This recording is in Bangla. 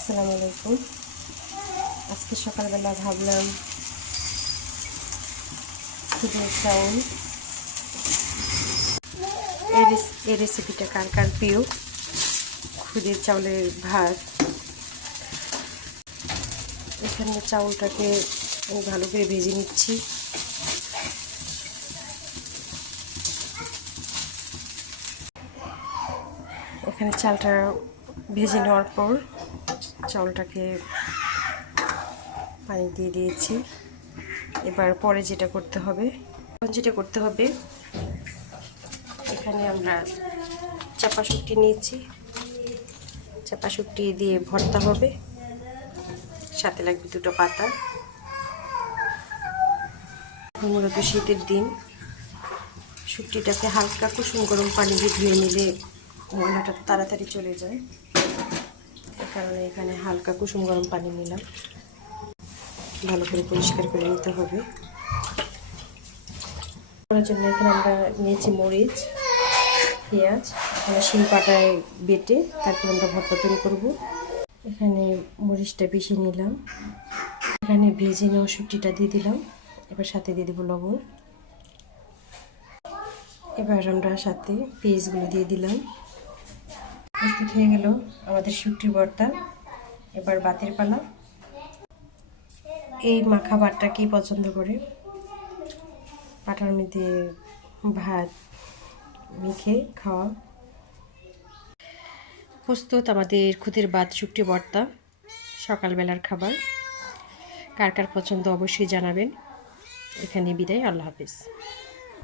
আসসালামু আলাইকুম। আজকে সকালবেলা ভাবলাম খুদের চাউল এই রেসিপিটা কার কার প্রিয়। খুদের চাউলের ভাত। এখানে চাউলটাকে ভালো করে ভেজে নিচ্ছি। এখানে চালটা ভেজে নেওয়ার পর চাউলটাকে পানি দিয়ে দিয়েছি। এবার পরে যেটা করতে হবে এখানে আমরা চাপা শুটকি নিয়েছি। চাপা শুটকি দিয়ে ভর্তা হবে, সাথে লাগবে দুটো পাতা। মূলত শীতের দিন শুটকিটাকে হালকা কুসুম গরম পানি দিয়ে ধুয়ে নিলে ময়লাটা তাড়াতাড়ি চলে যায়। এই কারণে এখানে হালকা কুসুম গরম পানি নিলাম। ভালো করে পরিষ্কার করে নিতে হবে। করার জন্য এখানে আমরা নিয়েছি মরিচ, পেঁয়াজ, এখানে শিলপাটায় বেটে তারপর আমরা ভর্তা তৈরি করব। এখানে মরিচটা পিষে নিলাম। এখানে ভেজে নেওয়া শুটকিটা দিয়ে দিলাম। এবার সাথে দিয়ে দেবো লবণ। এবার আমরা সাথে পেঁয়াজগুলো দিয়ে দিলাম। প্রস্তুত হয়ে গেল আমাদের শুটকির ভর্তা। এবার ভাতের পালা। এই মাখা ভাতটা কে পছন্দ করে? পাটার মধ্যে ভাত মেখে খাওয়া। প্রস্তুত আমাদের খুদের ভাত শুটকি ভর্তা, সকালবেলার খাবার। কার কার পছন্দ অবশ্যই জানাবেন। এখানে বিদায়। আল্লাহ হাফেজ।